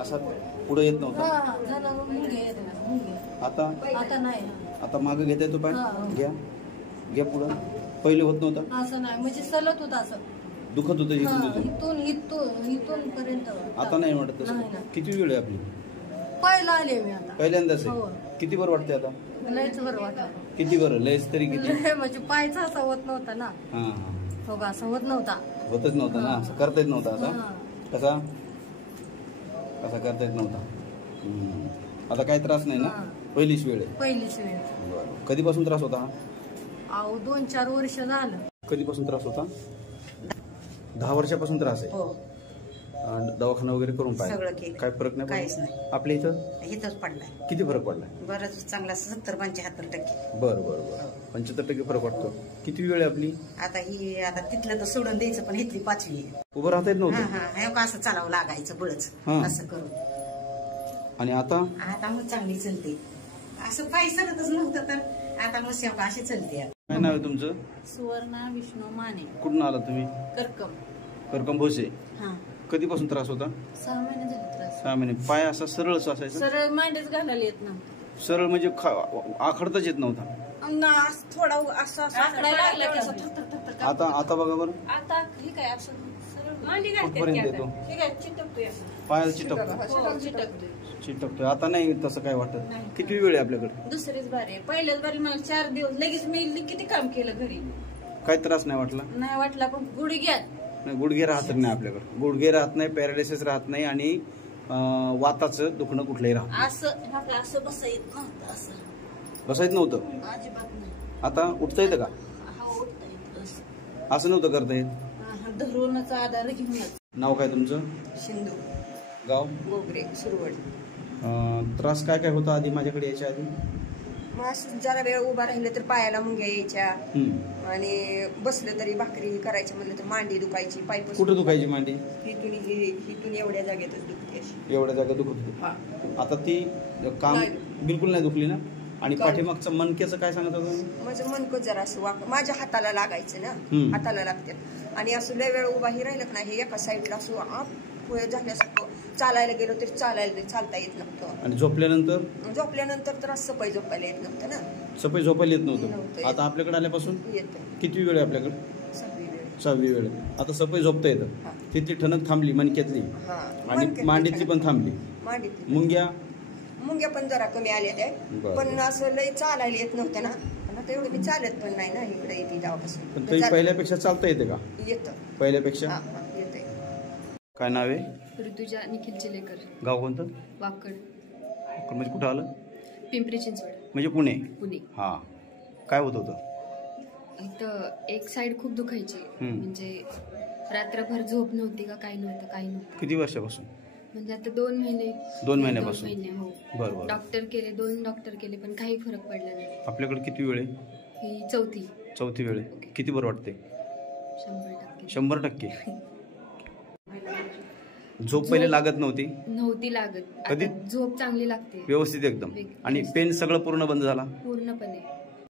असा पुढे येत नव्हता. आता आता नाही. आता मागे घेता येतो पाय. घ्या घ्या पुढं. पहिले होत नव्हतं असं नाही, म्हणजे सलत होत असं दुखत होतं इथून इथून पर्यंत. आता नाही वाटत तसं. किती वेळ आहे आपली? पहिला आले मी आता. पहिल्यांदाच आहे. किती बरं वाटते आता? लयच बरं वाटत. किती बरं? लयच तरी किती? म्हणजे पायचा असा होत नव्हता ना. हा हो का, असं होत नव्हता. होतच नव्हता ना. असं करता येत नव्हता. आता कसा कसा करता येत नव्हता. आता काही त्रास नाही ना? पहिलीच वेळ आहे. पहिलीच वेळ. बरं. कधीपासून त्रास होता? अहो 2-4 वर्ष झालं. कधीपासून त्रास होता? 10 वर्षापासून त्रास आहे. हो. दवाखाना वगैरे करून सगळं केलं. काय फरक नाही? काहीच नाही. आपल्या इथं इथंच पडलाय. किती फरक पडलाय? बरंच चांगला 70-75%. बरं बरं बरं. 75% फरक वाटतो. किती वेळ आहे आपली? आता तिथलं तर सोडून द्यायचं, पण इथली 5वी आहे. उभं राहता येत नव्हतं. असं चालावं लागायचं बळच असं करून. आणि आता मग चांगली चलते. असं पायी सरतच नव्हतं, तर आता मग शेवका अशी चलते. काय नाव आहे तुमचं? सुवर्णा विष्णू माने. कुठून आला तुम्ही? करकम भोसे. कधीपासून त्रास होता? 6 महिने झाले त्रास. 6 महिने. पाय असा सरळच असायचा? सरळ मांडीच घालायला येत ना. सरळ म्हणजे आखडताच येत नव्हता. थोडा असं आता बघा बरं. आता ठीक आहे. असं मांडी कुठपर्यंत येतो? चिटकतोय. पायाला चिटकतोय. आता नाही तसं काय वाटत. किती वेळ आहे आपल्याकडे? दुसरीच बारी आहे. पहिल्याच बारी मला 4 दिवस लगेच मी किती काम केलं घरी. काय त्रास नाही वाटला? नाही वाटला, पण गुडघ्यात गुडघे राहत नाही आपल्याकडे. गुडघे राहत नाही, पॅरालिसिस राहत नाही आणि वाताचं दुखणं कुठलंही राहत नाही. असं बसा येत नव्हतं. असं बसा येत नव्हतं. अजिबात नाही. आता उठता येतं का? उठता येत. असं नव्हतं करता येत. धरूनच आधार घेऊनच. नाव काय तुमचं? सिंधू. गाव? गोगरे सुरवड. त्रास काय काय होता आधी माझ्याकडे यायच्या आधी? जरा वेळ उभा राहिलं तर पायाला मुंग्या यायच्या, आणि बसलं तरी भाकरी करायचं म्हणलं तर मांडी दुखायची. पाय कुठं दुखायची मांडी? हिथून एवढ्या जागेतच दुखते अशी. एवढ्या जागा दुखत होती. आता ती काम बिलकुल नाही दुखली ना? आणि पाठीमागचं मणक्याचं काय सांगत होतं? माझं मणकं जरा असं माझ्या हाताला लागायचं ना. हाताला लागते. आणि असं लय वेळ उभाही राहिलं का नाही, एका साईडला असं पुढे झाल्यासारखं चालायला गेलो तरी चालता येत नव्हतं. आणि झोपल्यानंतर तर असं सपय झोपायला येत नव्हतं ना. सपय झोपायला येत नव्हतं. आता आपल्याकडे आल्यापासून येतं. किती वेळ आहे आपल्याकडे? 6वी वेळ. आता सपय झोपता येतं. तिथली ठणक थांबली मणक्यातली, आणि मांडीतली पण थांबली. मुंग्या पण जरा कमी आल्या त्या, पण असं लय चालायला येत नव्हतं ना. आता एवढं मी चालत पण नाही ना इकडे येते तेव्हापासून. पण तरी पहिल्यापेक्षा चालता येते का? येतं. पहिल्यापेक्षा. येतंय. काय नाव आहे? ऋतुजा निखिल चिलेकर. गाव कोणतं? वाकड. म्हणजे कुठं आलं? पिंपरी चिंचवड. म्हणजे पुणे. हा. काय होत होतं? इथं एक साइड खूप दुखायची, म्हणजे रात्रभर झोप नव्हती का काही नव्हतं. किती वर्षापासून? म्हणजे आता 2 महिने. 2 महिन्यापासून. हो. बरोबर. डॉक्टर केले, 2 डॉक्टर केले, पण काही फरक पडला नाही. आपल्याकडे किती वेळ आहे? ही चौथी वेळ आहे. किती बरं वाटते? 100%. झोप पहिले लागत नव्हती लागत. कधी झोप चांगली लागते व्यवस्थित एकदम. आणि पेन सगळं पूर्ण बंद झाला? पूर्णपणे.